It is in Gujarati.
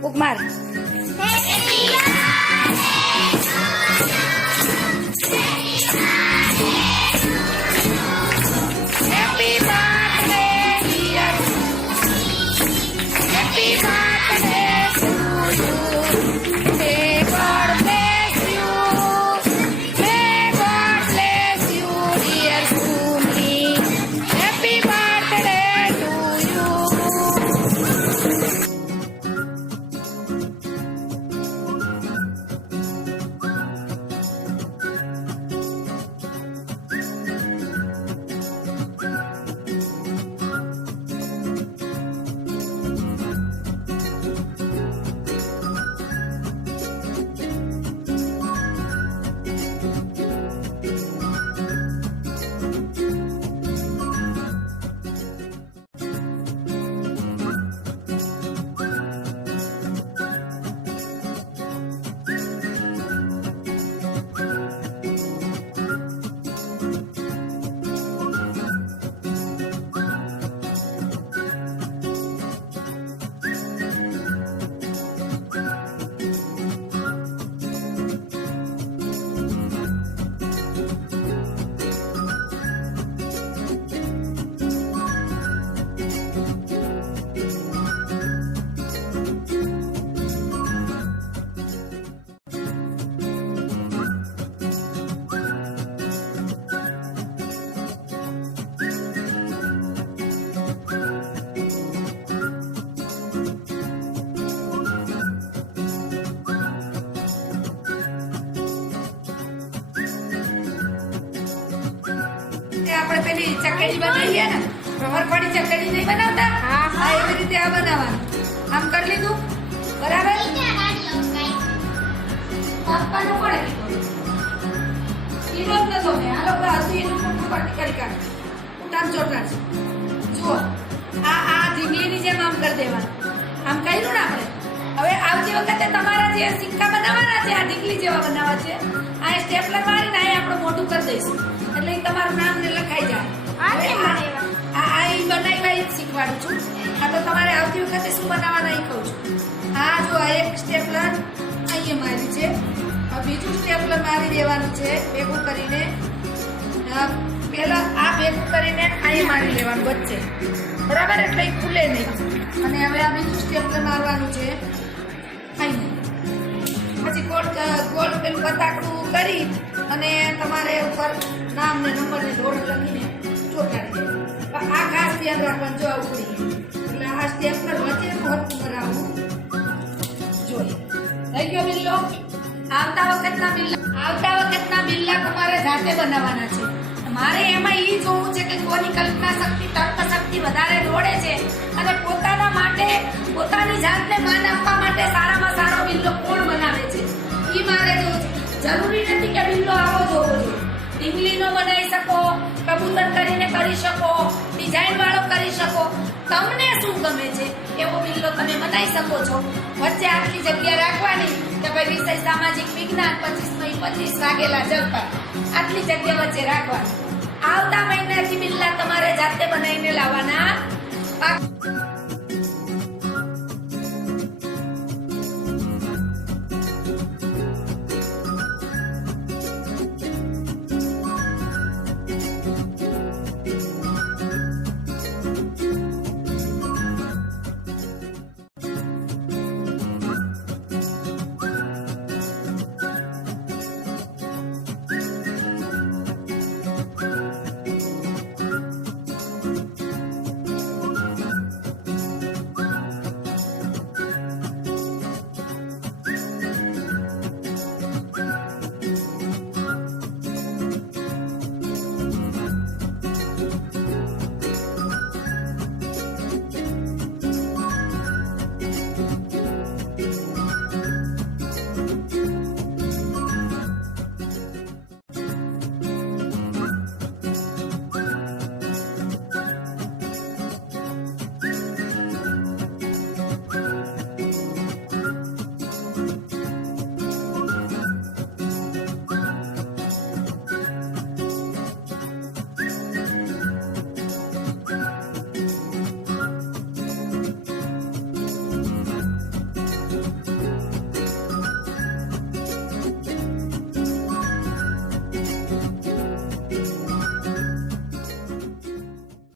Ukmar. આપણે પેલી ચકેડી બનાવીએ ને રમરફળી ચકેડી નહીં બનાવતા હા એવી રીતે આ બનાવવાનું આમ કરી લીધું બરાબર આપવાનું પડે ઈનો જ નતો ને આ લોકો હસી એનું મોટું પાટી કરી કાઢે ઉતાર ચોટાર જુઓ આ ઢીંગલીની જેમ આમ કરી દેવાનું આમ કર્યું ને આપણે હવે આવતી વખતે તમારા જે સિક્કા બનાવવાના છે આ ઢીંગલી જેવા બનાવવા છે આ સ્ટેપલર મારીને આ આપણું મોટું કરી દઈશું એટલે તમારું નામ ને લખાઈ જાય આ બનાવવા જ શીખવાડું છું આ તો તમારે આવતી વખતે શું બનાવવાના એ કહું છું આ જો આ એક સ્ટેપલર અહીંયા મારી છે બીજું સ્ટેપલર મારી દેવાનું છે ભેગું કરીને પેલા આ ભેગું કરીને અહીંયા મારી લેવાનું વચ્ચે બરાબર એટલે ખુલે નહીં અને હવે આ બીજું સ્ટેપલર મારવાનું છે અહીંયા પછી ગોળ પેલું બતાકડું કરી અને તમારે ઉપર નામ ને નંબર ને ધોરણ લખીને ચોટાડી દેવું આ ખાસ ધ્યાન રાખવાનું જો આવું એટલે આ સ્ટેપલર વચ્ચે ભરતું કરાવવું જોઈએ થઈ ગયો બિલ્લો આવતા વખતના બિલ્લા તમારે જાતે બનાવવાના છે મારે એમાં ઈ ઈ જોવું છે કે કોની કલ્પના શક્તિ તર્ક શક્તિ વધારે દોડે છે અને પોતાના માટે પોતાની જાતને માન આપવા માટે સારામાં સારો બિલ્લો કોણ બનાવે છે ઈ મારે જોવું છે જરૂરી નથી કે બિલ્લો આવો જ હોવો જોઈએ ઢીંગલીનો બનાવી શકો કબૂતર કરીને કરી શકો ડિઝાઇન વાળો કરી શકો તમને શું ગમે છે એવો બિલ્લો તમે બનાવી શકો છો વચ્ચે આટલી જગ્યા રાખવાની કે ભાઈ વિષય સામાજિક વિજ્ઞાન 25 વાગેલા જલપા આટલી જગ્યા વચ્ચે રાખવાની આવતા મહિનાથી બિલ્લા તમારે જાતે બનાવીને લાવવાના